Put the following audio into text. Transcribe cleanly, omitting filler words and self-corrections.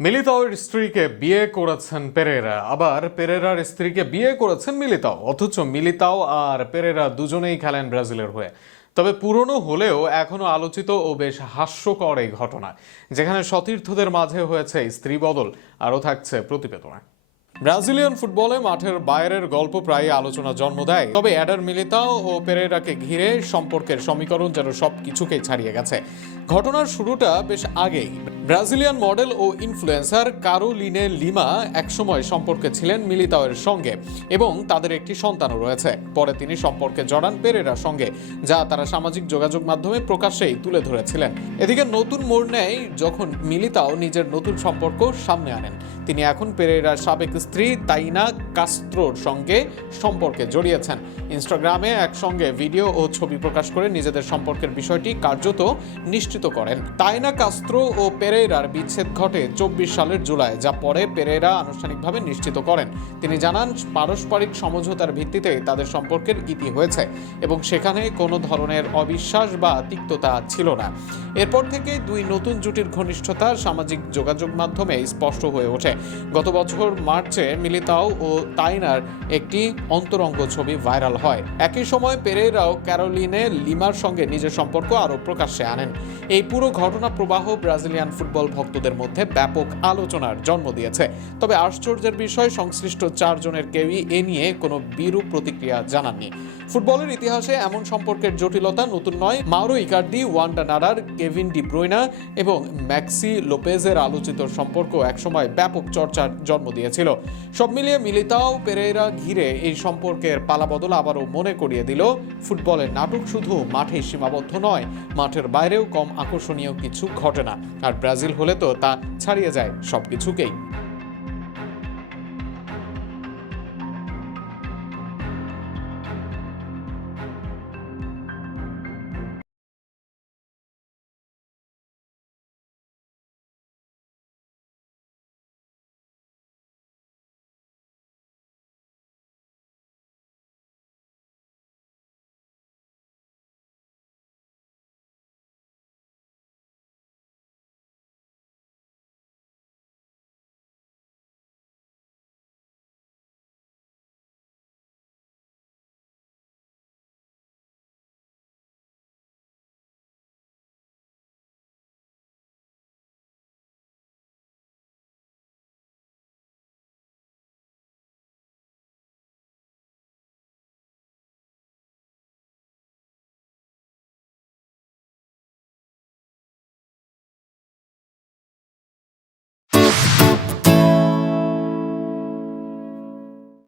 মিলিতাওর স্ত্রীকে বিয়ে করেছেন পেরেরা, আবার পেরেরার স্ত্রীকে বিয়ে করেছেন মিলিতাও। অথচ মিলিতাও আর পেরেরা দুজনেই খেলেন ব্রাজিলের হয়ে। তবে পুরনো হলেও এখনো আলোচিত ও বেশ হাস্যকর এই ঘটনা, যেখানে সতীর্থদের মাঝে হয়েছে স্ত্রী বদল। আরও থাকছে প্রতিবেদনে। ব্রাজিলিয়ান ফুটবলে মাঠের বাইরের গল্প প্রায় আলোচনা জন্ম দেয়। তবে এডার মিলিতাও ও পেরেরাকে ঘিরে সম্পর্কের সমীকরণ যেন সবকিছুকেই ছাড়িয়ে গেছে। ঘটনার শুরুটা বেশ আগেই। ব্রাজিলিয়ান মডেল ও ইনফ্লুয়েন্সার কারোলিনে লিমা একসময় সম্পর্কে ছিলেন মিলিতাওয়ের সঙ্গে এবং তাদের একটি সন্তানও রয়েছে। পরে তিনি সম্পর্কে জড়ান পেরেরার সঙ্গে, যা তারা সামাজিক যোগাযোগ মাধ্যমে প্রকাশ্যেই তুলে ধরেছিলেন। এদিকে নতুন মোড় নেয় যখন মিলিতাও নিজের নতুন সম্পর্ক সামনে আনেন। তিনি এখন পেরেরার সাবেক স্ত্রী তাইনা কাস্ত্রোর সঙ্গে সম্পর্কে জড়িয়েছেন। ইনস্টাগ্রামে একসঙ্গে ভিডিও ও ছবি প্রকাশ করে নিজেদের সম্পর্কের বিষয়টি কার্যত নিশ্চিত করেন। তাইনা কাস্ত্রো ও পেরেরার বিচ্ছেদ ঘটে 24 সালের জুলাই, যা পরে পেরেরা আনুষ্ঠানিকভাবে নিশ্চিত করেন। তিনি জানান, পারস্পরিক সমঝোতার ভিত্তিতে তাদের সম্পর্কের ইতি হয়েছে এবং সেখানে কোনো ধরনের অবিশ্বাস বা তিক্ততা ছিল না। এরপর থেকে দুই নতুন জুটির ঘনিষ্ঠতা সামাজিক যোগাযোগ মাধ্যমে স্পষ্ট হয়ে ওঠে। গত বছর মার্চে মিলিতাও ও তাইনার একটি অন্তরঙ্গ ছবি ভাইরাল হয়। একই সময় পেরেরাও ক্যারোলিনে লিমার সঙ্গে নিজের সম্পর্ক আরও প্রকাশ্যে আনেন। এই পুরো ঘটনা প্রবাহ ব্রাজিলিয়ান ফুটবল ভক্তদের মধ্যে ব্যাপক আলোচনার জন্ম দিয়েছে। তবে আশ্চর্যের বিষয়, সংশ্লিষ্ট 4 জনের কেউই এ নিয়ে কোনো বিরূপ প্রতিক্রিয়া জানাননি। ফুটবলের ইতিহাসে এমন সম্পর্কের জটিলতা নতুন নয়। মাউরো ইকার্দি, ওয়ান্ডা নাডার, কেভিন ডি ব্রুইনা এবং ম্যাক্সি লোপেজের আলোচিত সম্পর্ক একসময় ব্যাপক চর্চার জন্ম দিয়েছিল। সব মিলিয়ে মিলিতাও পেরেরা ঘিরে এই সম্পর্কের পালাবদল আবারও মনে করিয়ে দিল, ফুটবলের নাটক শুধু মাঠেই সীমাবদ্ধ নয়, মাঠের বাইরেও কম আকর্ষণীয় কিছু ঘটে না। আর ব্রাজিল হলে তো তা ছাড়িয়ে যায় সবকিছুকেই।